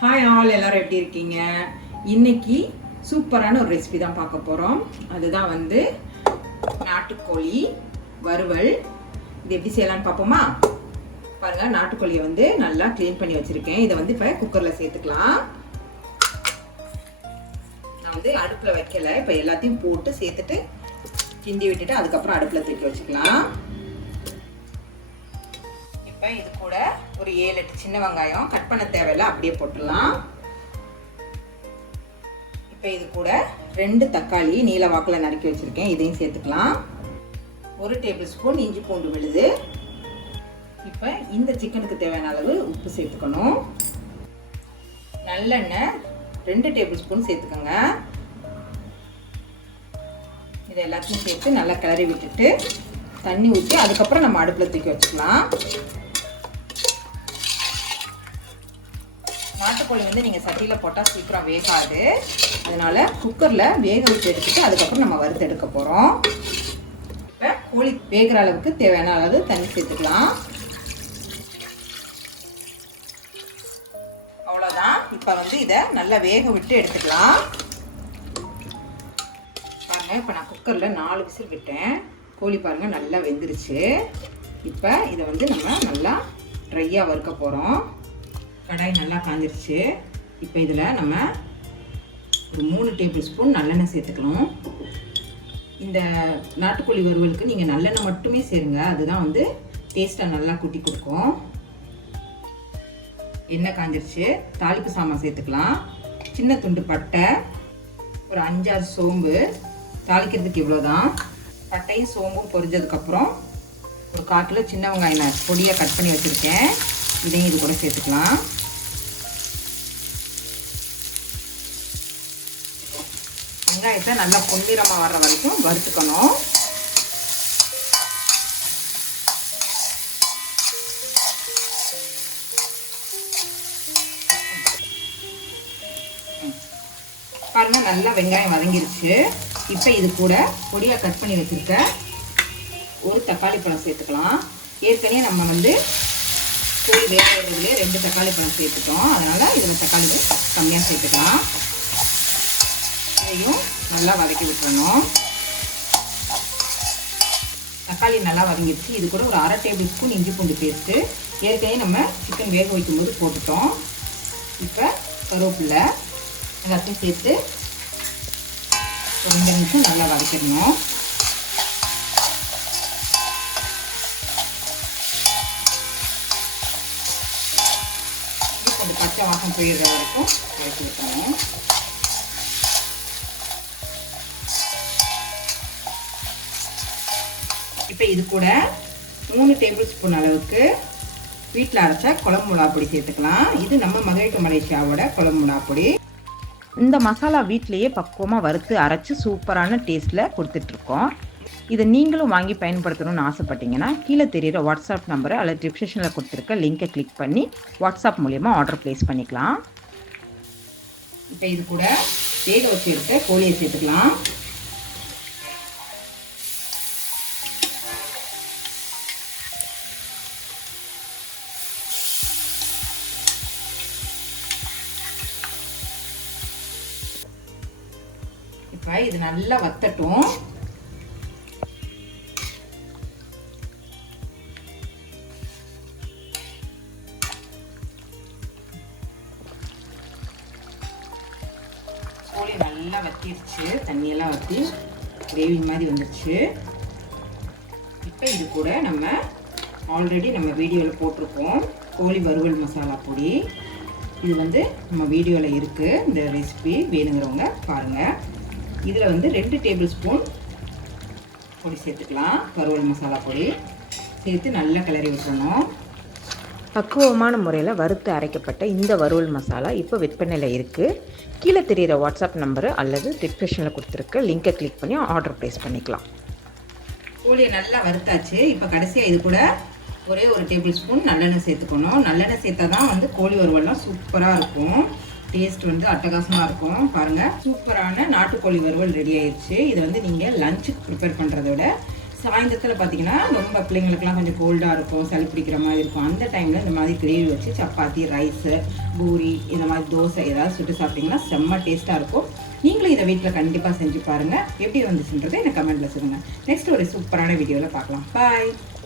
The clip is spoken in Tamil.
ஹாய் ஆல் எல்லோரும் எப்படி இருக்கீங்க? இன்னைக்கு சூப்பரான ஒரு ரெசிபி தான் பார்க்க போகிறோம் அதுதான் வந்து நாட்டுக்கோழி வறுவல். இது எப்படி செய்யலான்னு பார்ப்போமா? பாருங்கள் நாட்டுக்கோழியை வந்து நல்லா க்ளீன் பண்ணி வச்சுருக்கேன். இதை வந்து இப்போ குக்கரில் சேர்த்துக்கலாம். நான் வந்து அடுப்பில் வைக்கலை. இப்போ எல்லாத்தையும் போட்டு சேர்த்துட்டு கிண்டி விட்டுட்டு அதுக்கப்புறம் அடுப்பில் தூக்கி வச்சுக்கலாம். இப்போ இது கூட ஒரு ஏழு எட்டு சின்ன வெங்காயம் கட் பண்ண தேவையில்ல அப்படியே போட்டுடலாம். இப்போ இது கூட ரெண்டு தக்காளி நீல வாக்கில் நறுக்கி வச்சுருக்கேன் இதையும் சேர்த்துக்கலாம். ஒரு டேபிள் ஸ்பூன் இஞ்சி பூண்டு விழுது. இப்போ இந்த சிக்கனுக்கு தேவையான அளவு உப்பு சேர்த்துக்கணும். நல்லெண்ணெய் ரெண்டு டேபிள் ஸ்பூன் சேர்த்துக்கோங்க. இது எல்லாத்தையும் சேர்த்து நல்லா கிளறி விட்டுட்டு தண்ணி ஊற்றி அதுக்கப்புறம் நம்ம அடுப்பில் தூக்கி வச்சுக்கலாம். நாட்டுக்கோழி வந்து நீங்கள் சட்டியில் போட்டால் சீக்கிரம் வேகாது. அதனால் குக்கரில் வேக வச்சு எடுத்துட்டு அதுக்கப்புறம் நம்ம வறுத்து எடுக்க போகிறோம் இப்போ கோழி வேகிற அளவுக்கு தேவையான அளவு தண்ணி சேர்த்துக்கலாம். அவ்வளோதான் இப்போ வந்து இதை நல்லா வேக விட்டு எடுத்துக்கலாம். பாருங்கள் இப்போ நான் குக்கரில் நாலு விசில் விட்டேன். கோழி பாருங்கள் நல்லா வெந்துருச்சு. இப்போ இதை வந்து நம்ம நல்லா ட்ரையாக வறுக்க போகிறோம் கடாய் நல்லா காஞ்சிருச்சு. இப்போ இதில் நம்ம ஒரு மூணு டேபிள் ஸ்பூன் நல்லெண்ணெய் சேர்த்துக்கணும். இந்த நாட்டுக்கோழி வறுவலுக்கு நீங்கள் நல்லெண்ணெய் மட்டுமே சேருங்க. அதுதான் வந்து டேஸ்ட்டை நல்லா கூட்டி கொடுக்கும். எண்ணெய் காஞ்சிருச்சு. தாளிப்பு சாமான் சேர்த்துக்கலாம். சின்ன துண்டு பட்டை ஒரு அஞ்சாறு சோம்பு தாளிக்கிறதுக்கு இவ்வளோதான் பட்டையும் சோம்பும் பொரிஞ்சதுக்கப்புறம் ஒரு காட்டில் சின்ன வெங்காயம் பொடியாக கட் பண்ணி வச்சுருக்கேன். இதையும் இது கூட சேர்த்துக்கலாம். வெங்காயத்தை நல்லா பொன்னிறமாக வர்ற வரைக்கும் வறுத்துக்கணும். பாருங்கள் நல்லா வெங்காயம் வதங்கிருச்சு. இப்போ இது கூட பொடியாக கட் பண்ணி வச்சுருக்க ஒரு தக்காளி பழம் சேர்த்துக்கலாம். ஏற்கனவே நம்ம வந்து கோழி வேகிறதுலேயே ரெண்டு தக்காளி பழம் சேர்த்துட்டோம். அதனால் இதில் தக்காளி கம்மியாக சேர்த்துக்கலாம். இதையும் நல்லா வதக்கி விட்டுறணும். தக்காளி நல்லா வதங்கிடுச்சு. இது கூட ஒரு அரை டேபிள் ஸ்பூன் இஞ்சி பூண்டு பேஸ்ட்டு. ஏற்கனவே நம்ம சிக்கன் வேக வைக்கும்போது போட்டுட்டோம். இப்போ கருவேப்பில்லை எல்லாத்தையும் சேர்த்து ஒரு ரெண்டு நிமிஷம் நல்லா வதக்கிடணும். கொஞ்சம் பச்சை வாசம் போயிடுற வரைக்கும் வதக்கி விட்டுறோம் இப்போ இது கூட மூணு டேபிள் ஸ்பூன் அளவுக்கு வீட்டில் அரைச்ச குழம்பு மிளகா பொடி சேர்த்துக்கலாம். இது நம்ம மகளிர் மலேசியாவோட குழம்பு மிளகா பொடி. இந்த மசாலா வீட்டிலேயே பக்குவமாக வறுத்து அரைச்சி சூப்பரான டேஸ்ட்டில் கொடுத்துட்ருக்கோம். இதை நீங்களும் வாங்கி பயன்படுத்தணும்னு ஆசைப்பட்டீங்கன்னா கீழே தெரியிற வாட்ஸ்அப் நம்பரை அல்லது டிஸ்கிரிப்ஷனில் கொடுத்துருக்க லிங்கை கிளிக் பண்ணி வாட்ஸ்அப் மூலயமா ஆர்டர் ப்ளேஸ் பண்ணிக்கலாம். இப்போ இது கூட வேக வச்சு கோழியை சேர்த்துக்கலாம். இப்போ இது நல்லா வத்தட்டும். கோழி நல்லா வத்திருச்சு. தண்ணியெல்லாம் வற்றி கிரேவி மாதிரி வந்துருச்சு. இப்போ இது கூட நம்ம ஆல்ரெடி நம்ம வீடியோவில் போட்டிருக்கோம் கோழி வறுவல் மசாலா பொடி. இது வந்து நம்ம வீடியோவில் இருக்குது இந்த ரெசிபி வேணுங்கிறவங்க பாருங்கள் இதில் வந்து ரெண்டு டேபிள் ஸ்பூன் பொடி சேர்த்துக்கலாம். வறுவல் மசாலா பொடி சேர்த்து நல்லா கிளறி விட்டுறணும். பக்குவமான முறையில் வறுத்து அரைக்கப்பட்ட இந்த வறுவல் மசாலா இப்போ விற்பனையில் இருக்குது கீழே தெரியிற வாட்ஸ்அப் நம்பரு அல்லது டிஸ்கிரிப்ஷனில் கொடுத்துருக்க லிங்கை கிளிக் பண்ணி ஆர்டர் ப்ளேஸ் பண்ணிக்கலாம். கோழியை நல்லா வறுத்தாச்சு. இப்போ கடைசியாக இது கூட ஒரே ஒரு டேபிள் ஸ்பூன் நல்லெண்ணெய் சேர்த்துக்கணும். நல்லெண்ணெய் சேர்த்தா தான் வந்து கோழி வறுவல்லாம் சூப்பராக இருக்கும். டேஸ்ட் வந்து அட்டகாசமாக இருக்கும். பாருங்கள் சூப்பரான நாட்டுக்கோழி வறுவல் ரெடி ஆயிடுச்சு இதை வந்து நீங்கள் லஞ்சுக்கு ப்ரிப்பேர் பண்ணுறத விட சாயந்தரத்தில் பார்த்தீங்கன்னா ரொம்ப பிள்ளைங்களுக்குலாம் கொஞ்சம் கோல்டாக இருக்கும். சளி பிடிக்கிற மாதிரி இருக்கும். அந்த டைமில் இந்த மாதிரி கிரேவி வச்சு சப்பாத்தி ரைஸு பூரி இந்த மாதிரி தோசை ஏதாவது சுட்டு சாப்பிட்டிங்கன்னா செம்ம டேஸ்ட்டாக இருக்கும். நீங்களும் இதை வீட்டில் கண்டிப்பாக செஞ்சு பாருங்கள் எப்படி வந்துச்சுன்றதை எனக்கு கமெண்ட்டில் சொல்லுங்கள் நெக்ஸ்ட் ஒரு சூப்பரான வீடியோவில் பார்க்கலாம். பாய்